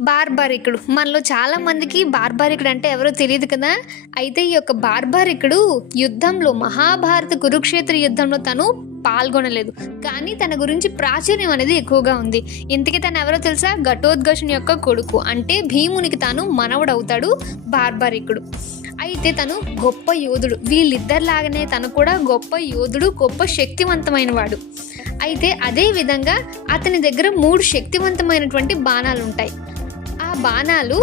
బార్బారికుడు. మనలో చాలా మందికి బార్బారికుడు అంటే ఎవరో తెలియదు కదా? అయితే ఈ యొక్క బార్బారికుడు యుద్ధంలో మహాభారత కురుక్షేత్ర యుద్ధంలో తను పాల్గొనలేదు. కానీ తన గురించి ప్రాచుర్యం అనేది ఎక్కువగా ఉంది. ఇంతకీ తను ఎవరో తెలుసా? ఘటోద్ఘషుని యొక్క కొడుకు. అంటే భీమునికి తాను మనవడవుతాడు బార్బారికుడు. అయితే తను గొప్ప యోధుడు. వీళ్ళిద్దరిలాగానే తను కూడా గొప్ప యోధుడు గొప్ప శక్తివంతమైన వాడు అయితే అదే విధంగా అతని దగ్గర మూడు శక్తివంతమైనటువంటి బాణాలు ఉంటాయి బాణాలు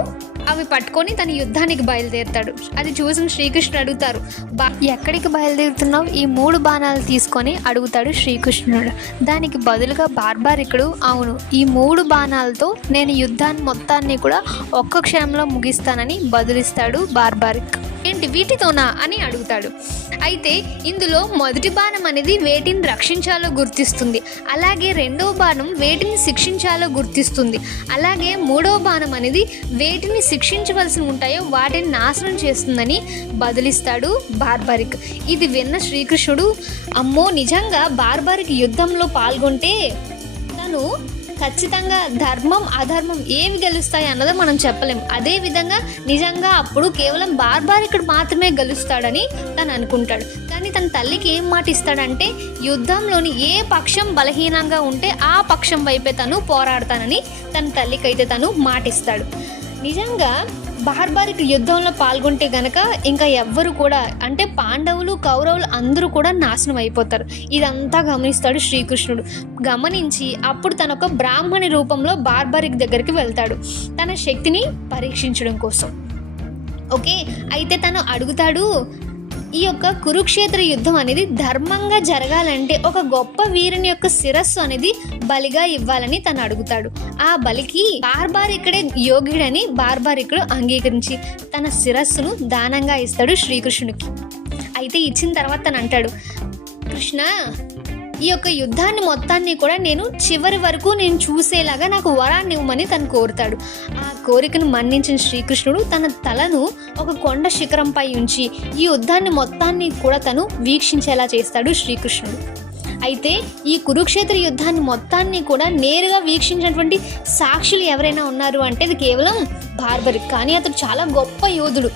అవి పట్టుకొని తన యుద్ధానికి బయలుదేరుతాడు. అది చూసిన శ్రీకృష్ణుడు అడుగుతారు బా ఎక్కడికి బయలుదేరుతున్నావు? ఈ మూడు బాణాలు తీసుకొని అడుగుతాడు శ్రీకృష్ణుడు. దానికి బదులుగా బార్బారికుడు అవును ఈ మూడు బాణాలతో నేను యుద్ధాన్ని మొత్తాన్ని కూడా ఒక్క క్షణంలో ముగిస్తానని బదులిస్తాడు బార్బారిక్. ఏంటి వీటితోనా అని అడుగుతాడు. అయితే ఇందులో మొదటి బాణం అనేది వేటిని రక్షించాలో గుర్తిస్తుంది. అలాగే రెండవ బాణం వేటిని శిక్షించాలో గుర్తిస్తుంది. అలాగే మూడవ బాణం అనేది వేటిని శిక్షించవలసి ఉంటాయో వాటిని నాశనం చేస్తుందని బదులిస్తాడు బార్బారిక్. ఇది విన్న శ్రీకృష్ణుడు అమ్మో నిజంగా బార్బారిక్ యుద్ధంలో పాల్గొంటే తను ఖచ్చితంగా ధర్మం అధర్మం ఏవి గెలుస్తాయి అన్నదో మనం చెప్పలేం. అదే విధంగా నిజంగా అప్పుడు కేవలం బార్బారికుడు మాత్రమే గెలుస్తాడని తను అనుకుంటాడు. కానీ తన తల్లికి ఏం మాట ఇస్తాడంటే యుద్ధంలోని ఏ పక్షం బలహీనంగా ఉంటే ఆ పక్షం వైపే తను పోరాడతానని తన తల్లికైతే తను మాటిస్తాడు. నిజంగా బార్బారిక్ యుద్ధంలో పాల్గొంటే గనక ఇంకా ఎవ్వరు కూడా అంటే పాండవులు కౌరవులు అందరూ కూడా నాశనం అయిపోతారు. ఇదంతా గమనిస్తాడు శ్రీకృష్ణుడు. గమనించి అప్పుడు తన ఒక బ్రాహ్మణి రూపంలో బార్బారిక్ దగ్గరికి వెళ్తాడు. తన శక్తిని పరీక్షించడం కోసం. ఓకే? అయితే తను అడుగుతాడు ఈ యొక్క కురుక్షేత్ర యుద్ధం అనేది ధర్మంగా జరగాలంటే ఒక గొప్ప వీరుని యొక్క శిరస్సు అనేది బలిగా ఇవ్వాలని తను అడుగుతాడు. ఆ బలికి బార్బారికుడే యోగిడని బార్బారికుడు అంగీకరించి తన శిరస్సును దానంగా ఇస్తాడు శ్రీకృష్ణుడికి అయితే ఇచ్చిన తర్వాత తను అంటాడు కృష్ణ ఈ యొక్క యుద్ధాన్ని మొత్తాన్ని కూడా నేను చివరి వరకు నేను చూసేలాగా నాకు వరాన్ని ఇవ్వమని తను కోరుతాడు. ఆ కోరికను మన్నించిన శ్రీకృష్ణుడు తన తలను ఒక కొండ శిఖరంపై ఉంచి ఈ యుద్ధాన్ని మొత్తాన్ని కూడా తను వీక్షించేలా చేస్తాడు శ్రీకృష్ణుడు. అయితే ఈ కురుక్షేత్ర యుద్ధాన్ని మొత్తాన్ని కూడా నేరుగా వీక్షించినటువంటి సాక్షులు ఎవరైనా ఉన్నారు అంటే అది కేవలం బార్బర్. కానీ అతడు చాలా గొప్ప యోధుడు.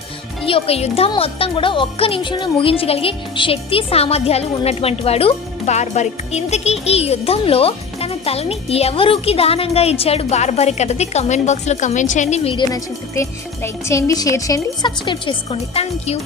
ఈ యొక్క యుద్ధం మొత్తం కూడా ఒక్క నిమిషంలో ముగించగలిగే శక్తి సామర్థ్యాలు ఉన్నటువంటి వాడు బార్బరిక్. ఇంతకీ ఈ యుద్ధంలో తన తలని ఎవరికి దానంగా ఇచ్చాడు బార్బరిక్ అనేది కమెంట్ బాక్స్లో కమెంట్ చేయండి. వీడియో నచ్చితే లైక్ చేయండి షేర్ చేయండి సబ్స్క్రైబ్ చేసుకోండి. Thank you